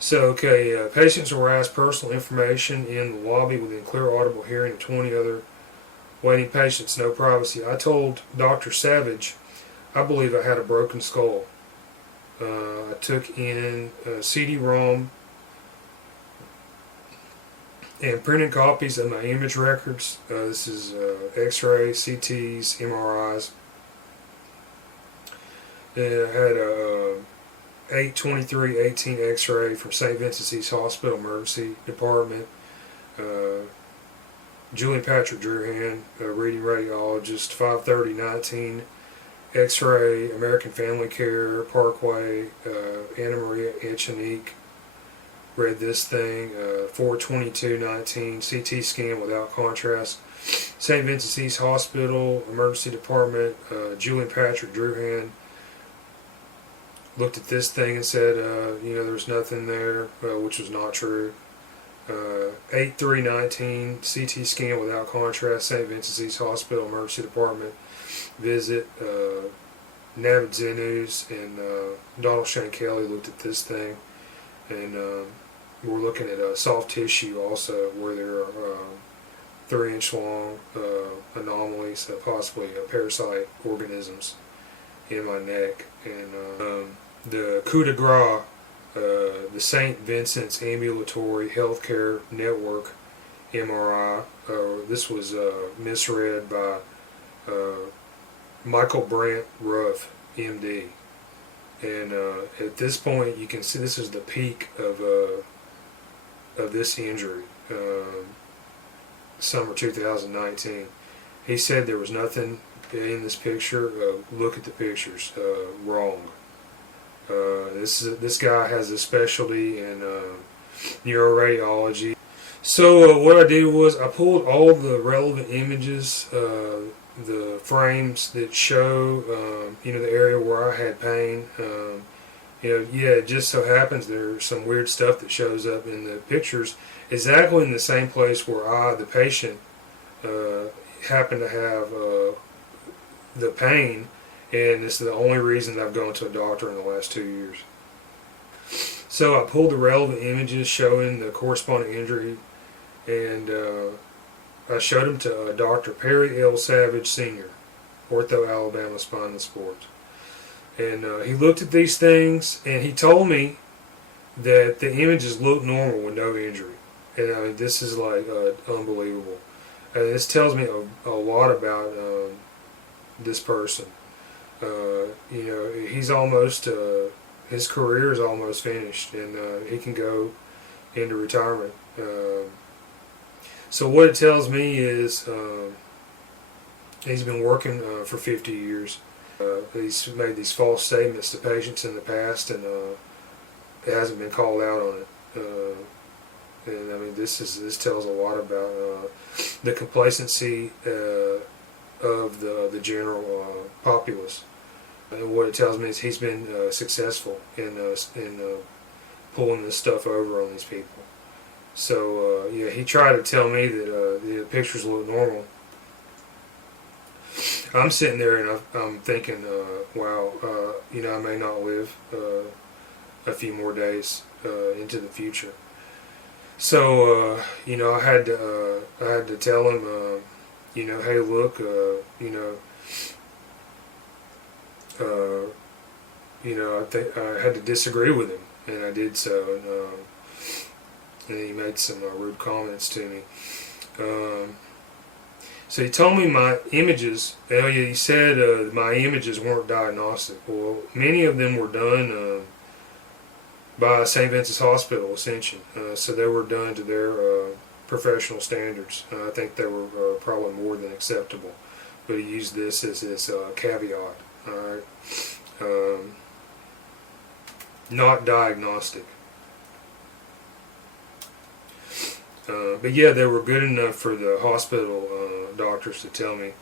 Patients were asked personal information in the lobby within clear audible hearing of 20 other waiting patients, no privacy. I told Dr. Savage I believe I had a broken skull. I took in CD-ROM and printed copies of my image records. This is X-ray, CTs, MRIs. And I had a 8/23/18 X-ray from St. Vincent's East Hospital Emergency Department. Julian Patrick Druhan, reading radiologist. 5/30/19 X-ray, American Family Care, Parkway. Anna Maria Echenique read this thing. 4/22/19 CT scan without contrast. St. Vincent's East Hospital Emergency Department. Julian Patrick Druhan looked at this thing and said, there was nothing there, which was not true. 8/3/19 CT scan without contrast, St. Vincent's East Hospital Emergency Department visit. Navid Zenus and Donald Shane Kelly looked at this thing, and we're looking at soft tissue also, where there are 3-inch long anomalies, possibly parasite organisms in my neck. And the coup de grace, the St. Vincent's Ambulatory Healthcare Network MRI, this was misread by Michael Brant Ruff, MD. And at this point, you can see this is the peak of this injury, summer 2019. He said there was nothing in this picture. Look at the pictures. Wrong. This guy has a specialty in neuroradiology. So what I did was I pulled all the relevant images, the frames that show, the area where I had pain. It just so happens there's some weird stuff that shows up in the pictures, exactly in the same place where I, the patient, happen to have the pain, and this is the only reason that I've gone to a doctor in the last 2 years. So I pulled the relevant images showing the corresponding injury, and I showed them to Dr. Perry L. Savage Sr., OrthoAlabama Spine Sports. And he looked at these things, and he told me that the images look normal with no injury. And I mean, this is like unbelievable. And this tells me a lot about this person. He's almost, his career is almost finished, and he can go into retirement. So what it tells me is he's been working for 50 years. He's made these false statements to patients in the past, and it hasn't been called out on it. And I mean, this tells a lot about the complacency of the general populace. And what it tells me is he's been successful in pulling this stuff over on these people. So he tried to tell me that the pictures look normal. I'm sitting there and I'm thinking, wow, I may not live a few more days into the future. So I had to tell him, hey, look, I had to disagree with him, and I did so, and he made some rude comments to me. So he told me my images, he said my images weren't diagnostic. Well, many of them were done by St. Vincent's Hospital, Ascension. So they were done to their professional standards. I think they were probably more than acceptable. But he used this as his caveat. Alright. Not diagnostic. But yeah, they were good enough for the hospital doctors to tell me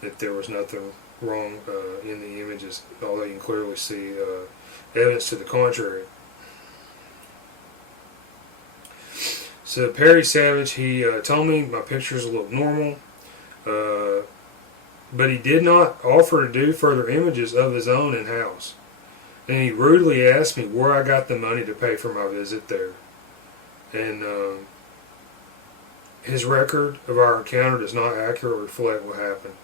that there was nothing wrong in the images, although you can clearly see evidence to the contrary. So Perry Savage, he told me my pictures look normal, but he did not offer to do further images of his own in-house. And he rudely asked me where I got the money to pay for my visit there. And his record of our encounter does not accurately reflect what happened.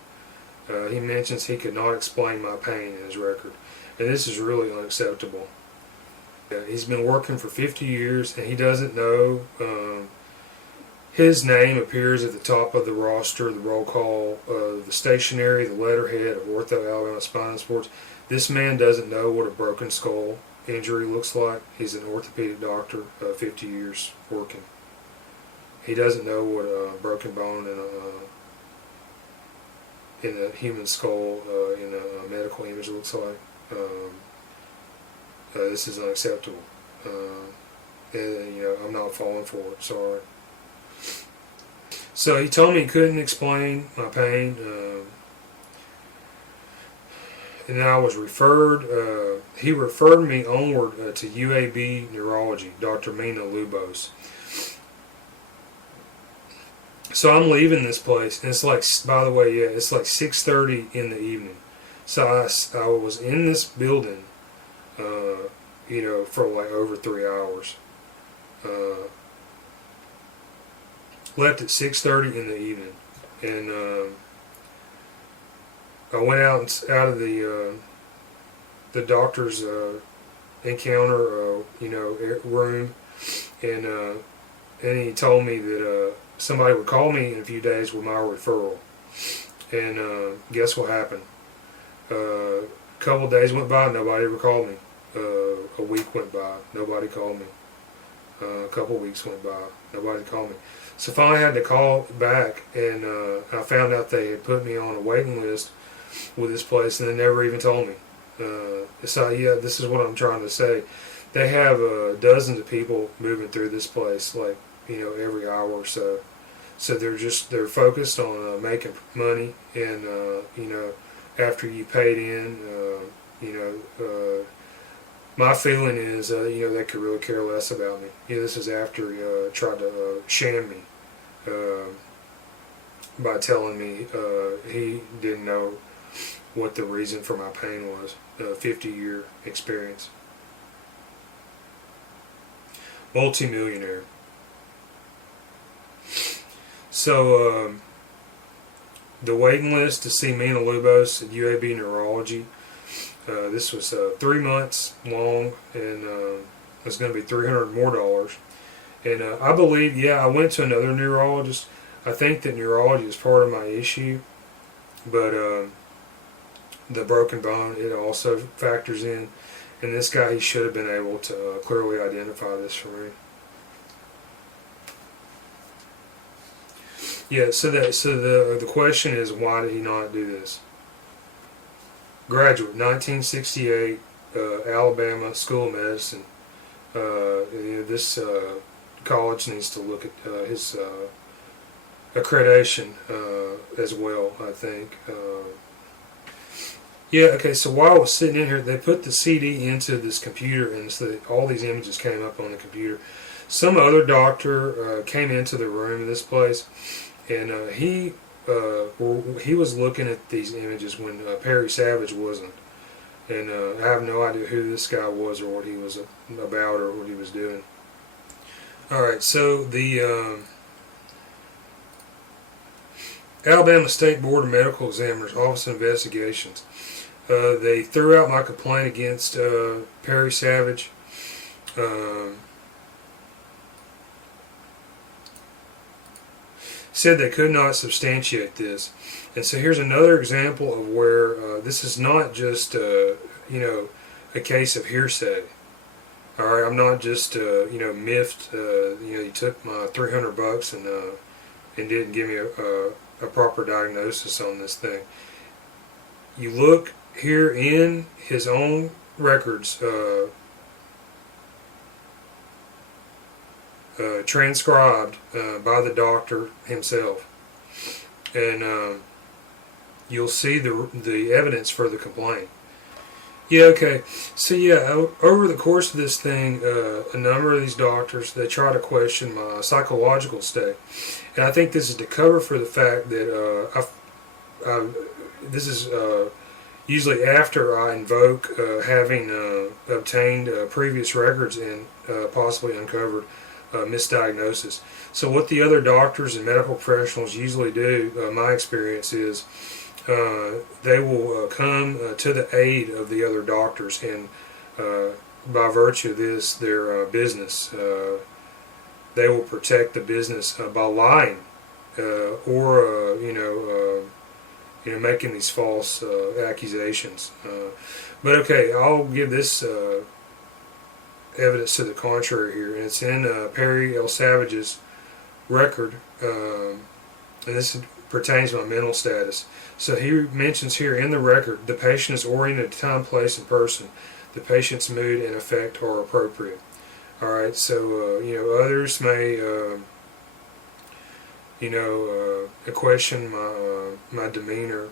He mentions he could not explain my pain in his record. And this is really unacceptable. He's been working for 50 years and he doesn't know. His name appears at the top of the roster, the roll call, the stationery, the letterhead of OrthoAlabama Spine Sports. This man doesn't know what a broken skull injury looks like. He's an orthopedic doctor, 50 years working. He doesn't know what a broken bone in a human skull in a medical image looks like. This is unacceptable. And, I'm not falling for it. Sorry. So he told me he couldn't explain my pain, and then I was referred. He referred me onward to UAB Neurology, Dr. Mina Lubos. So I'm leaving this place, and it's like, by the way, it's like 6:30 in the evening. So I was in this building, for like over 3 hours. Left at 6:30 in the evening, and I went out of the doctor's encounter, room, and he told me that somebody would call me in a few days with my referral. And guess what happened? A couple of days went by, nobody ever called me. A week went by, nobody called me. A couple of weeks went by, nobody called me. So finally I had to call back, and I found out they had put me on a waiting list with this place, and they never even told me. So yeah, this is what I'm trying to say. They have dozens of people moving through this place, like, every hour or so. So they're focused on making money, and after you paid in, my feeling is, they could really care less about me. This is after he tried to sham me by telling me he didn't know what the reason for my pain was. 50-year experience. Multi-millionaire. So the waiting list to see Mina Lubos at UAB Neurology. This was 3 months long, and it's going to be $300 more. And I believe, I went to another neurologist. I think that neurology is part of my issue, but the broken bone, it also factors in. And this guy, he should have been able to clearly identify this for me. Yeah, so the question is, why did he not do this? Graduate, 1968, Alabama School of Medicine. This college needs to look at his accreditation as well, I think. So while I was sitting in here, they put the CD into this computer, and so all these images came up on the computer. Some other doctor came into the room of this place, and he was looking at these images when Perry Savage wasn't. And I have no idea who this guy was or what he was about or what he was doing. Alright, so the Alabama State Board of Medical Examiners Office of Investigations, they threw out my complaint against Perry Savage. Said they could not substantiate this. And so here's another example of where this is not just a case of hearsay. All right, I'm not just miffed. He took my $300 and didn't give me a proper diagnosis on this thing. You look here in his own records, transcribed by the doctor himself, and you'll see the evidence for the complaint. So over the course of this thing, a number of these doctors, they try to question my psychological state, and I think this is to cover for the fact that this is usually after I invoke having obtained previous records and possibly uncovered misdiagnosis. So what the other doctors and medical professionals usually do, my experience is, they will come to the aid of the other doctors, and by virtue of this, their business, they will protect the business by lying or making these false accusations. But okay, I'll give this evidence to the contrary here, and it's in Perry L. Savage's record, and this pertains to my mental status. So he mentions here in the record, the patient is oriented to time, place, and person. The patient's mood and affect are appropriate. Alright, so others may question my demeanor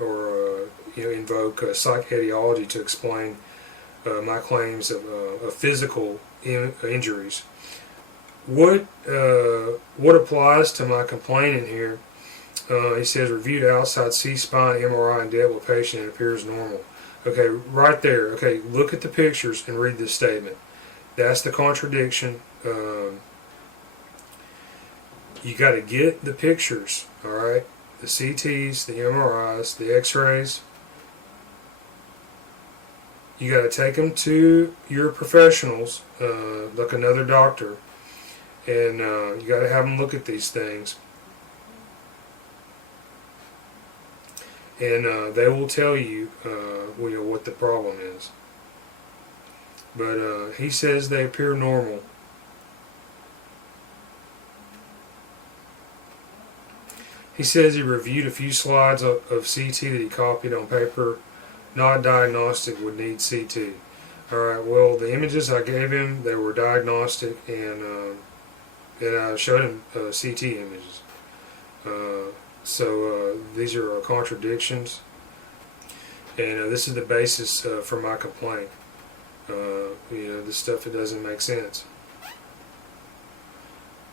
or invoke psych etiology to explain my claims of physical injuries. What applies to my complaint in here? He says, reviewed outside C-spine MRI and dealt with patient and appears normal. Okay, right there. Okay, look at the pictures and read this statement. That's the contradiction. You got to get the pictures, all right? The CTs, the MRIs, the X-rays. You got to take them to your professionals, like another doctor, and you got to have them look at these things. And they will tell you, what the problem is. But he says they appear normal. He says he reviewed a few slides of CT that he copied on paper. Not diagnostic, would need CT. Alright, well, the images I gave him, they were diagnostic, and I showed him CT images. So these are contradictions, and this is the basis for my complaint. This stuff, it doesn't make sense.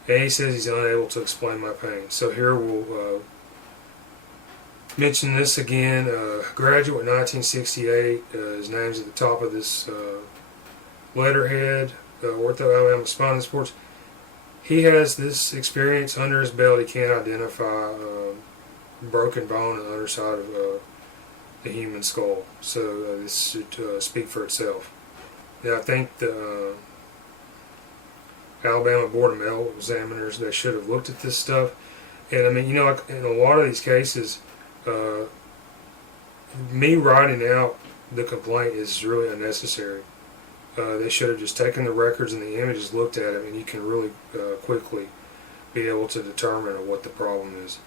And he says he's unable to explain my pain. So here we'll mention this again. Graduate 1968. His name's at the top of this letterhead. OrthoAlabama Spine Sports. He has this experience under his belt. He can't identify broken bone on the underside of the human skull. So this should speak for itself. Yeah, I think the Alabama Board of Medical Examiners, they should have looked at this stuff. And I mean, like in a lot of these cases, me writing out the complaint is really unnecessary. They should have just taken the records and the images, looked at them, and you can really quickly be able to determine what the problem is.